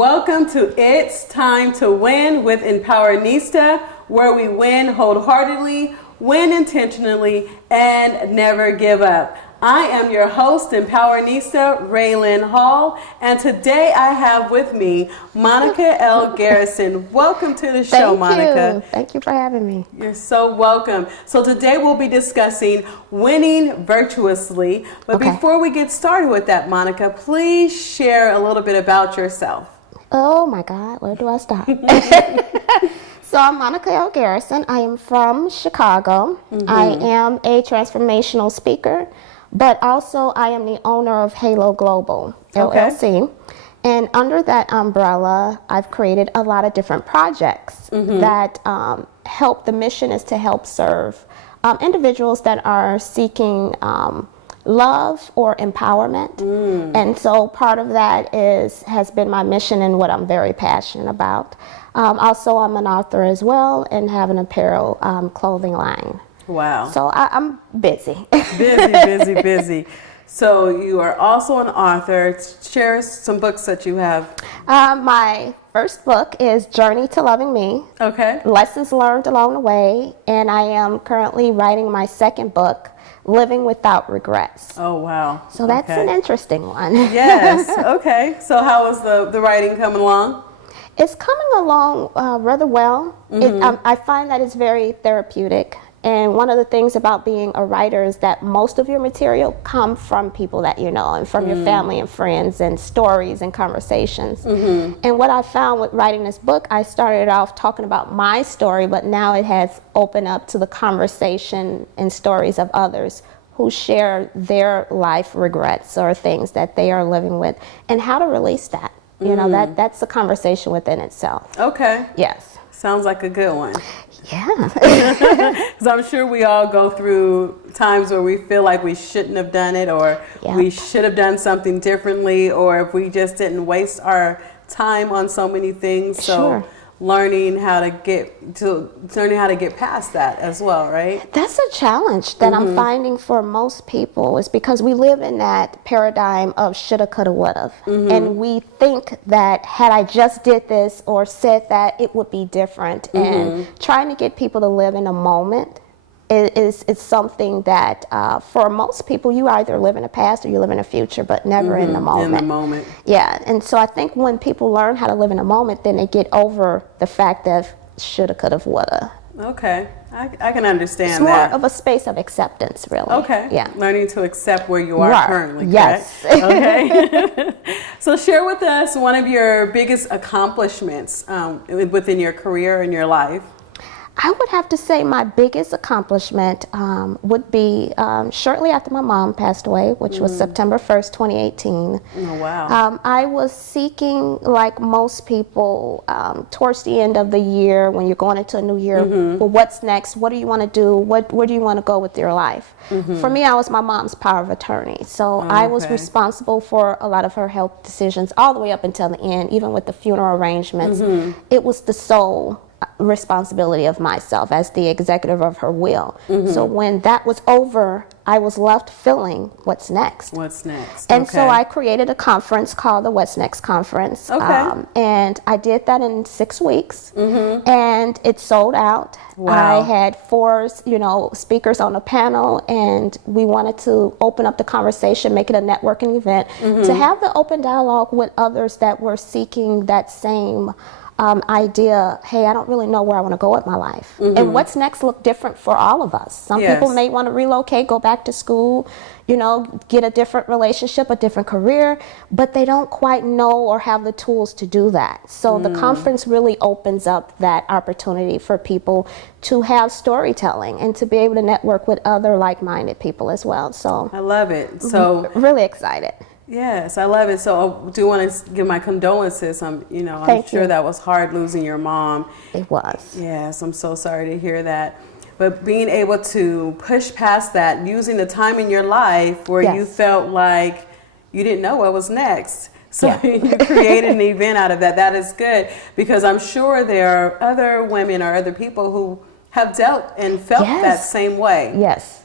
Welcome to It's Time to Win with Empowernista, where we win wholeheartedly, win intentionally, and never give up. I am your host, Empowernista, Raylyn Hall, and today I have with me Monica L. Garrison. Welcome to the show, Monica. Thank you for having me. You're so welcome. So today we'll be discussing winning virtuously. But before we get started with that, Monica, please share a little bit about yourself. Oh my God, where do I start? So I'm Monica L. Garrison. I am from Chicago. I am a transformational speaker, but also I am the owner of Halo Global, LLC. And under that umbrella, I've created a lot of different projects that help. The mission is to help serve individuals that are seeking love or empowerment. And so part of that has been my mission and what I'm very passionate about. Also, I'm an author as well and have an apparel clothing line. Wow. So I'm busy. Busy. So you are also an author. Share some books that you have. My first book is Journey to Loving Me. Okay. Lessons Learned Along the Way. And I am currently writing my second book, Living Without Regrets. Oh, wow. So that's an interesting one. Yes. Okay. So how is the writing coming along? It's coming along rather well. I find that it's very therapeutic. And one of the things about being a writer is that most of your material come from people that you know and from your family and friends and stories and conversations. And what I found with writing this book, I started off talking about my story, but now it has opened up to the conversation and stories of others who share their life regrets or things that they are living with and how to release that. You know, that's a conversation within itself. Okay. Yes. Sounds like a good one. Yeah. Because I'm sure we all go through times where we feel like we shouldn't have done it, or we should have done something differently, or if we just didn't waste our time on so many things. So learning how to get past that as well, right? That's a challenge that I'm finding for most people, is because we live in that paradigm of shoulda, coulda, woulda. And we think that had I just did this or said that, it would be different. And trying to get people to live in a moment is something that for most people, you either live in the past or you live in the future, but never in the moment. In the moment. Yeah, and so I think when people learn how to live in a moment, then they get over the fact that shoulda, coulda, woulda. Okay, I can understand it's more that. of a space of acceptance, really. Okay. Yeah. Learning to accept where you are currently. Yes. Okay. So share with us one of your biggest accomplishments within your career and your life. I would have to say my biggest accomplishment would be shortly after my mom passed away, which was September 1st, 2018. Oh, wow. I was seeking, like most people, towards the end of the year, when you're going into a new year, well, what's next? What do you want to do? Where do you want to go with your life? For me, I was my mom's power of attorney. So I was responsible for a lot of her health decisions all the way up until the end, even with the funeral arrangements. It was the sole responsibility of myself as the executive of her will. So when that was over, I was left feeling what's next. What's next? And so I created a conference called the What's Next Conference. And I did that in 6 weeks. And it sold out. Wow. I had 4, speakers on the panel, and we wanted to open up the conversation, make it a networking event, to have the open dialogue with others that were seeking that same idea. Hey, I don't really know where I want to go with my life. And what's next look different for all of us. Some people may want to relocate, go back to school, get a different relationship, a different career, but they don't quite know or have the tools to do that. So the conference really opens up that opportunity for people to have storytelling and to be able to network with other like-minded people as well. So I love it. So really excited. Yes, I love it. So I do want to give my condolences. I'm sure that was hard losing your mom. It was. Yes, I'm so sorry to hear that. But being able to push past that, using the time in your life where you felt like you didn't know what was next. So you created an event out of that. That is good, because I'm sure there are other women or other people who have dealt and felt that same way. Yes.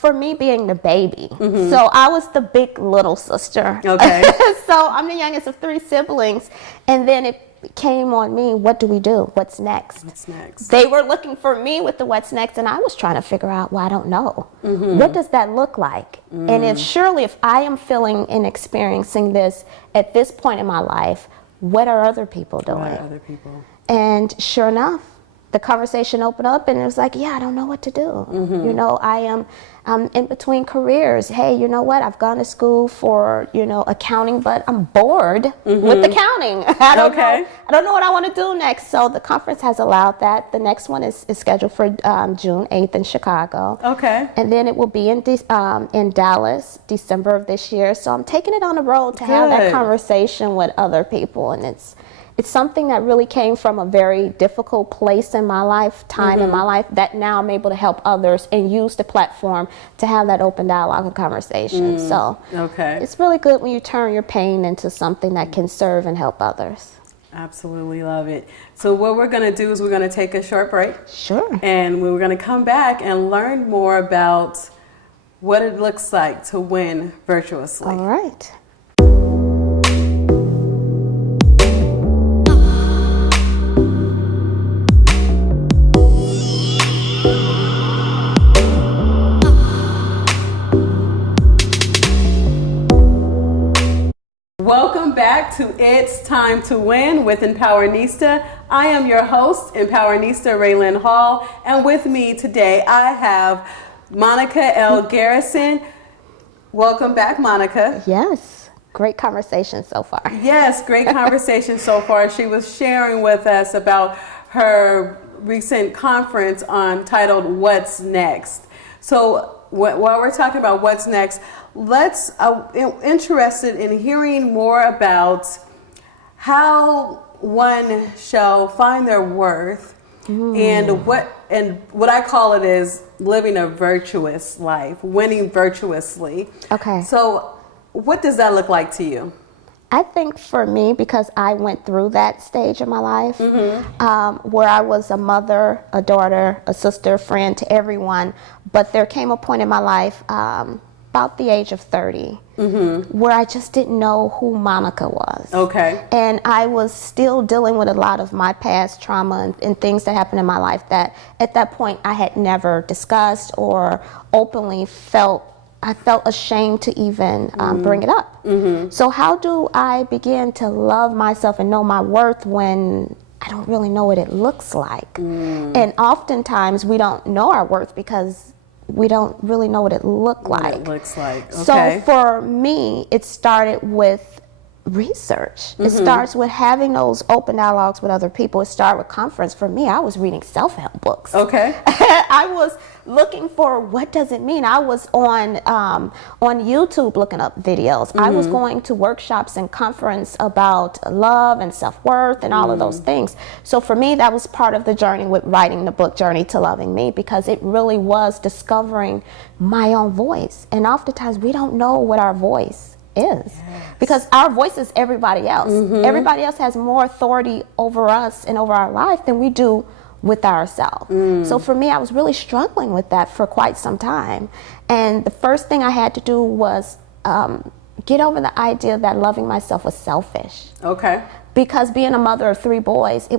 For me, being the baby. So I was the big little sister. Okay. So I'm the youngest of 3 siblings. And then it came on me, what do we do? What's next? What's next? They were looking for me with the what's next, and I was trying to figure out, well, I don't know. What does that look like? And if I am feeling and experiencing this at this point in my life, what are other people doing? What are other people? And sure enough, the conversation opened up, and it was like, yeah, I don't know what to do. You know, I'm in between careers. Hey, you know what? I've gone to school for, accounting, but I'm bored with accounting. I don't know what I want to do next. So the conference has allowed that. The next one is scheduled for June 8th in Chicago. Okay. And then it will be in Dallas, December of this year. So I'm taking it on the road to have that conversation with other people, and it's something that really came from a very difficult place in my life, in my life, that now I'm able to help others and use the platform to have that open dialogue and conversation. So it's really good when you turn your pain into something that can serve and help others. Absolutely love it. So what we're going to do is we're going to take a short break. Sure. And we're going to come back and learn more about what it looks like to win virtuously. All right. Welcome back to It's Time to Win with Empowernista. I am your host, Empowernista Raylan Hall, and with me today I have Monica L. Garrison. Welcome back, Monica. Yes, great conversation so far. Yes, great conversation so far. She was sharing with us about her recent conference titled What's Next. So while we're talking about what's next, interested in hearing more about how one shall find their worth and what I call it is living a virtuous life, winning virtuously. Okay. So what does that look like to you? I think for me, because I went through that stage of my life, where I was a mother, a daughter, a sister, friend to everyone, but there came a point in my life about the age of 30 where I just didn't know who Monica was. Okay. And I was still dealing with a lot of my past trauma and things that happened in my life that at that point I had never discussed or openly felt ashamed to even bring it up. So how do I begin to love myself and know my worth when I don't really know what it looks like? And oftentimes we don't know our worth because we don't really know what it looks like. Okay. So for me, it started with research. It starts with having those open dialogues with other people. It started with conference. For me, I was reading self-help books. Okay. I was looking for what does it mean. I was on YouTube looking up videos. I was going to workshops and conference about love and self-worth and all of those things. So for me, that was part of the journey with writing the book Journey to Loving Me, because it really was discovering my own voice. And oftentimes we don't know what our voice is, because our voice is everybody else. Everybody else has more authority over us and over our life than we do with ourselves. So for me, I was really struggling with that for quite some time. And the first thing I had to do was get over the idea that loving myself was selfish. Okay. Because being a mother of 3 boys, it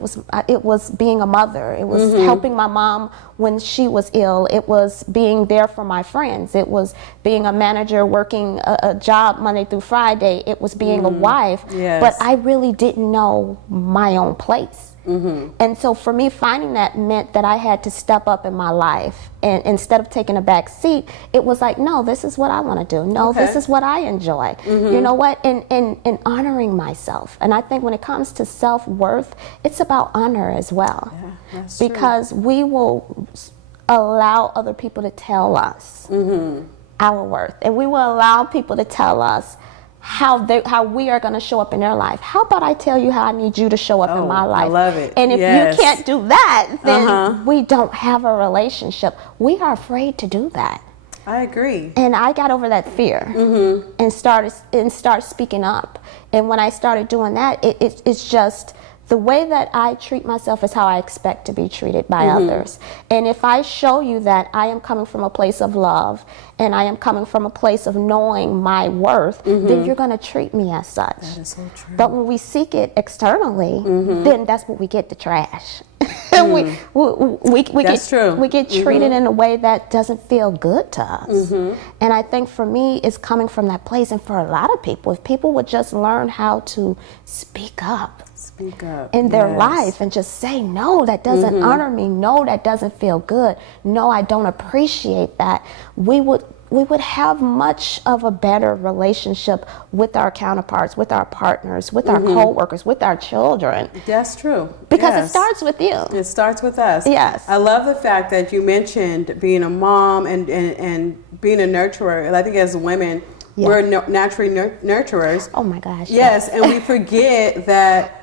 was being a mother. It was helping my mom when she was ill. It was being there for my friends. It was being a manager working a job Monday through Friday. It was being a wife. Yes. But I really didn't know my own place. And so for me, finding that meant that I had to step up in my life. And instead of taking a back seat, it was like, no, this is what I want to do. No, this is what I enjoy. You know what? And honoring myself. And I think when it comes to self-worth, it's about honor as well. Yeah, that's because true. We will allow other people to tell us our worth. And we will allow people to tell us how we are going to show up in their life. How about I tell you how I need you to show up in my life? I love it. And if you can't do that, then we don't have a relationship. We are afraid to do that. I agree. And I got over that fear and started speaking up. And when I started doing that, it's just the way that I treat myself is how I expect to be treated by others. And if I show you that I am coming from a place of love and I am coming from a place of knowing my worth, then you're going to treat me as such. That is so true. But when we seek it externally, then that's what we get, the trash. we get treated in a way that doesn't feel good to us. And I think for me, it's coming from that place. And for a lot of people, if people would just learn how to speak up in their life and just say, no, that doesn't honor me. No, that doesn't feel good. No, I don't appreciate that. We would have much of a better relationship with our counterparts, with our partners, with our co-workers, with our children. That's true. Because it starts with you. It starts with us. Yes. I love the fact that you mentioned being a mom and being a nurturer. I think as women, we're naturally nurturers. Oh my gosh. Yes, and we forget that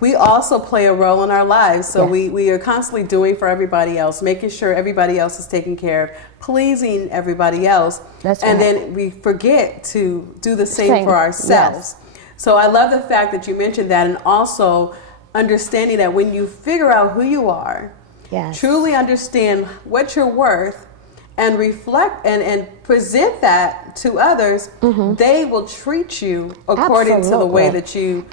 we also play a role in our lives. So we are constantly doing for everybody else, making sure everybody else is taken care of, pleasing everybody else. That's and right. then we forget to do the same for ourselves. So I love the fact that you mentioned that, and also understanding that when you figure out who you are, truly understand what you're worth, and reflect and present that to others, they will treat you according to the way that you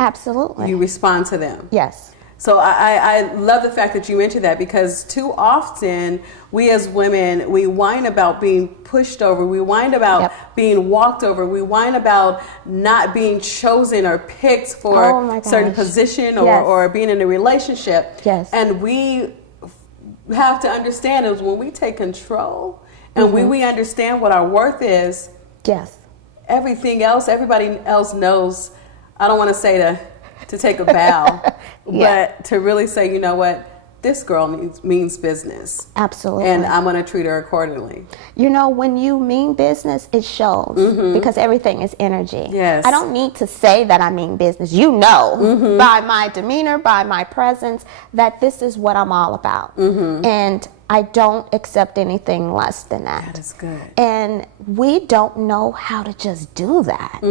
respond to them. Yes. So I love the fact that you mentioned that, because too often we as women, we whine about being pushed over, we whine about being walked over, we whine about not being chosen or picked for a certain position or being in a relationship. Yes. And we have to understand is when we take control and we understand what our worth is, everything else, everybody else knows. I don't want to say to take a bow, but to really say, you know what, this girl means business. Absolutely. And I'm going to treat her accordingly. You know, when you mean business, it shows, because everything is energy. Yes. I don't need to say that I mean business. You know, by my demeanor, by my presence, that this is what I'm all about. And I don't accept anything less than that. That is good. And we don't know how to just do that.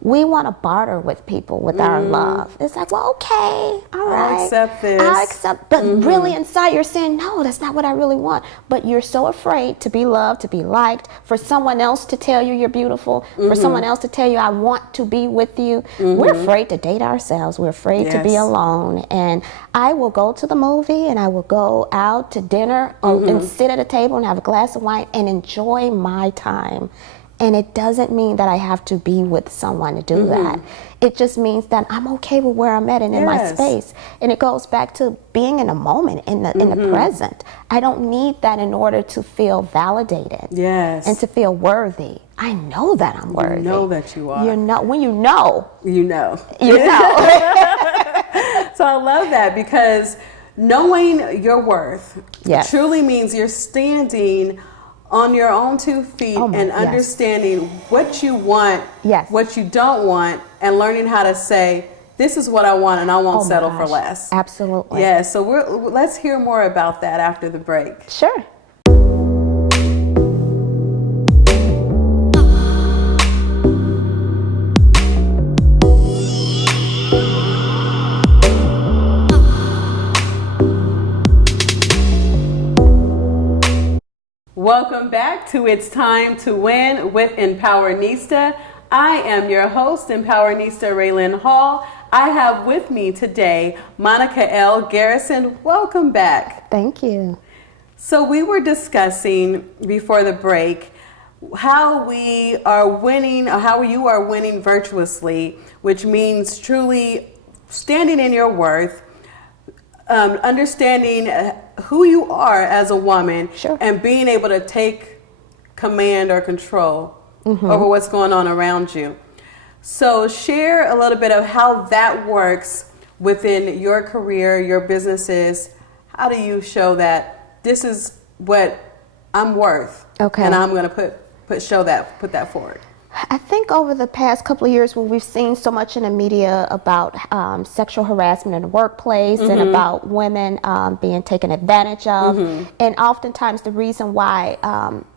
We want to barter with people with our love. It's like, well, okay, all right. I'll accept this. I'll accept, but really inside you're saying, no, that's not what I really want. But you're so afraid to be loved, to be liked, for someone else to tell you you're beautiful, for someone else to tell you I want to be with you. We're afraid to date ourselves. We're afraid to be alone. And I will go to the movie and I will go out to dinner and sit at a table and have a glass of wine and enjoy my time. And it doesn't mean that I have to be with someone to do that. It just means that I'm okay with where I'm at and in my space. And it goes back to being in a moment, in the present. I don't need that in order to feel validated and to feel worthy. I know that I'm worthy. You know that you are. When you know. You know. You know. So I love that, because knowing your worth truly means you're standing on your own 2 feet and understanding what you want, what you don't want, and learning how to say, this is what I want and I won't settle for less. Absolutely. Yeah, so let's hear more about that after the break. Sure. Welcome back to It's Time to Win with Empowernista. I am your host, Empowernista Raylyn Hall. I have with me today Monica L. Garrison. Welcome back. Thank you. So we were discussing before the break how we are winning, or how you are winning virtuously, which means truly standing in your worth, understanding who you are as a woman, and being able to take command or control over what's going on around you. So share a little bit of how that works within your career, your businesses. How do you show that this is what I'm worth, and I'm going to put that forward? I think over the past couple of years, when we've seen so much in the media about sexual harassment in the workplace and about women being taken advantage of, and oftentimes the reason why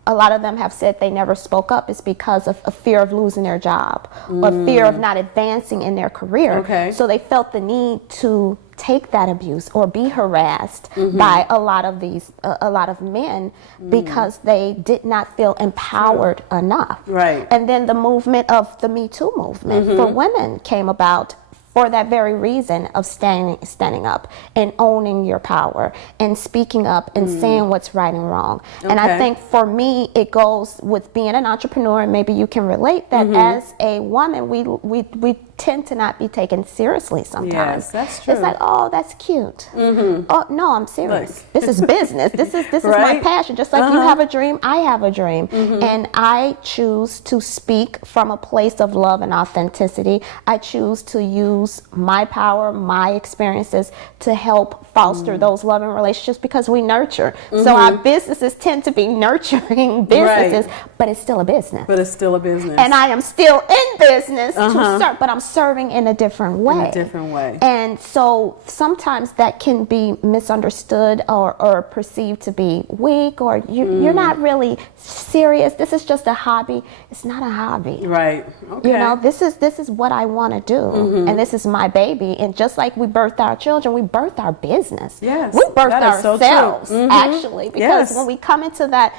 a lot of them have said they never spoke up is because of a fear of losing their job or fear of not advancing in their career. Okay. So they felt the need to take that abuse or be harassed by a lot of men because they did not feel empowered enough. Right. And then the movement of the Me Too movement for women came about for that very reason of standing up and owning your power and speaking up and saying what's right and wrong. And I think for me, it goes with being an entrepreneur, and maybe you can relate that as a woman, we tend to not be taken seriously sometimes. Yes, that's true. It's like, oh, that's cute. Oh, no, I'm serious. This is business. This is my passion. Just like you have a dream, I have a dream. And I choose to speak from a place of love and authenticity. I choose to use my power, my experiences to help foster those loving relationships because we nurture. So our businesses tend to be nurturing businesses, but it's still a business. But it's still a business. And I am still in business to serve, but I'm serving in a different way. In a different way. And so sometimes that can be misunderstood or perceived to be weak, or you're not really serious. This is just a hobby. It's not a hobby. Right. Okay. You know, this is what I want to do, and this is my baby. And just like we birthed our children, we birthed our business. Yes. We birthed ourselves, so actually, because when we come into that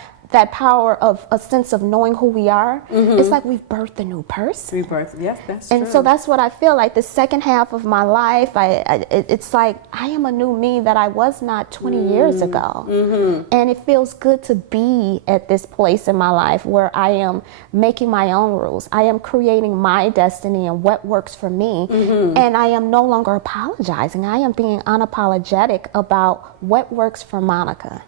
power of a sense of knowing who we are, it's like we've birthed a new person. Yes, that's true. And so that's what I feel like. The second half of my life, it's like I am a new me that I was not 20 years ago. And it feels good to be at this place in my life where I am making my own rules. I am creating my destiny and what works for me. And I am no longer apologizing. I am being unapologetic about what works for Monica.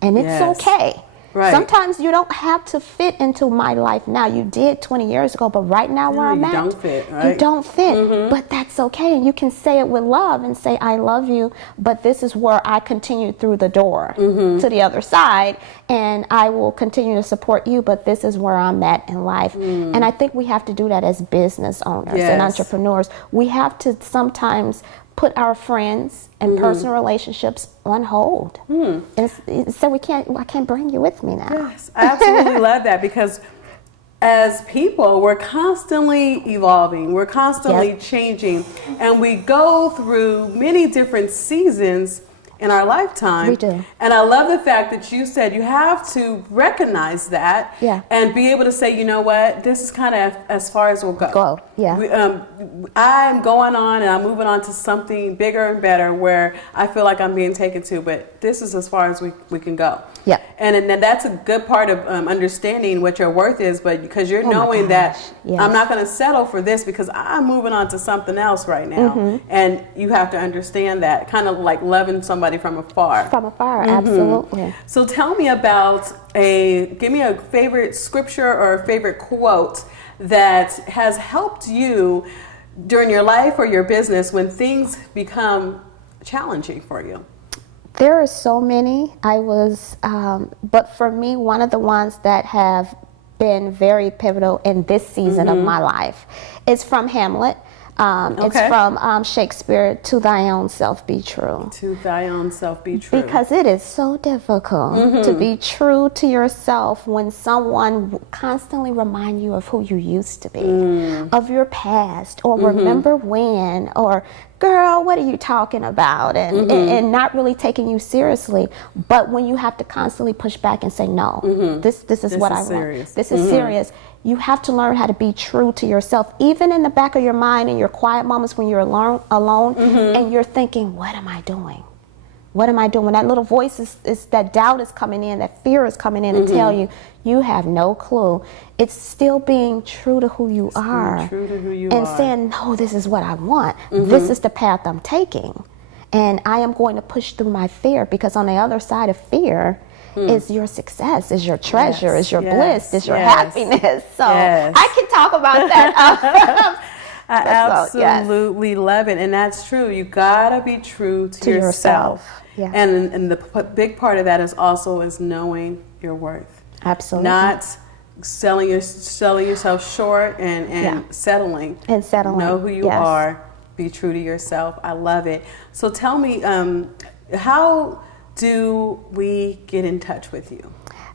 And it's okay. Right. Sometimes you don't have to fit into my life now. You did 20 years ago, but right now where I'm at, you don't fit, right? You don't fit, but that's okay. And you can say it with love and say, I love you, but this is where I continue through the door to the other side, and I will continue to support you, but this is where I'm at in life. And I think we have to do that as business owners and entrepreneurs. We have to sometimes put our friends and personal relationships on hold. And so I can't bring you with me now. Yes, I absolutely love that, because as people, we're constantly evolving, we're constantly changing, and we go through many different seasons in our lifetime. We do. And I love the fact that you said you have to recognize that and be able to say, you know what, this is kind of as far as we'll go. I'm going on and I'm moving on to something bigger and better where I feel like I'm being taken to, but this is as far as we can go. Yeah. And then that's a good part of understanding what your worth is, but because you're knowing that I'm not going to settle for this because I'm moving on to something else right now. And you have to understand that, kind of like loving somebody from afar. From afar, absolutely. So tell me about give me a favorite scripture or a favorite quote that has helped you during your life or your business when things become challenging for you. There are so many. But for me, one of the ones that have been very pivotal in this season of my life is from Hamlet. It's from Shakespeare, to thy own self be true. To thy own self be true. Because it is so difficult to be true to yourself when someone constantly reminds you of who you used to be, of your past, or remember when, or girl, what are you talking about? And not really taking you seriously. But when you have to constantly push back and say, no, this is what I want. This is serious. You have to learn how to be true to yourself, even in the back of your mind in your quiet moments when you're alone and you're thinking, what am I doing? What am I doing? When that little voice is that doubt is coming in, that fear is coming in and tell you, you have no clue. It's still being true to who you are. True to who you are. And saying, no, this is what I want. This is the path I'm taking. And I am going to push through my fear, because on the other side of fear is your success, is your treasure, is your bliss, is your happiness. So I can talk about that. I absolutely love it. And that's true. You gotta be true to yourself. And the big part of that is knowing your worth. Absolutely. Not selling yourself short and settling. And settling. Know who you are. Be true to yourself. I love it. So tell me, how do we get in touch with you?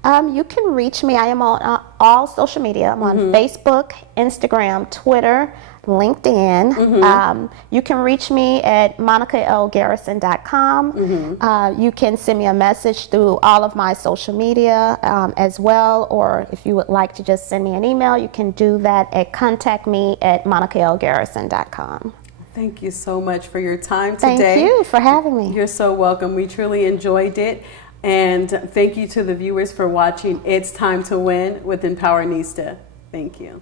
You can reach me. I am on all social media. I'm on Facebook, Instagram, Twitter, LinkedIn. You can reach me at monicalgarrison.com. You can send me a message through all of my social media as well, or if you would like to just send me an email, you can do that at contactme@monicalgarrison.com. Thank you so much for your time today. Thank you for having me. You're so welcome. We truly enjoyed it. And thank you to the viewers for watching It's Time to Win with Empowernista. Thank you.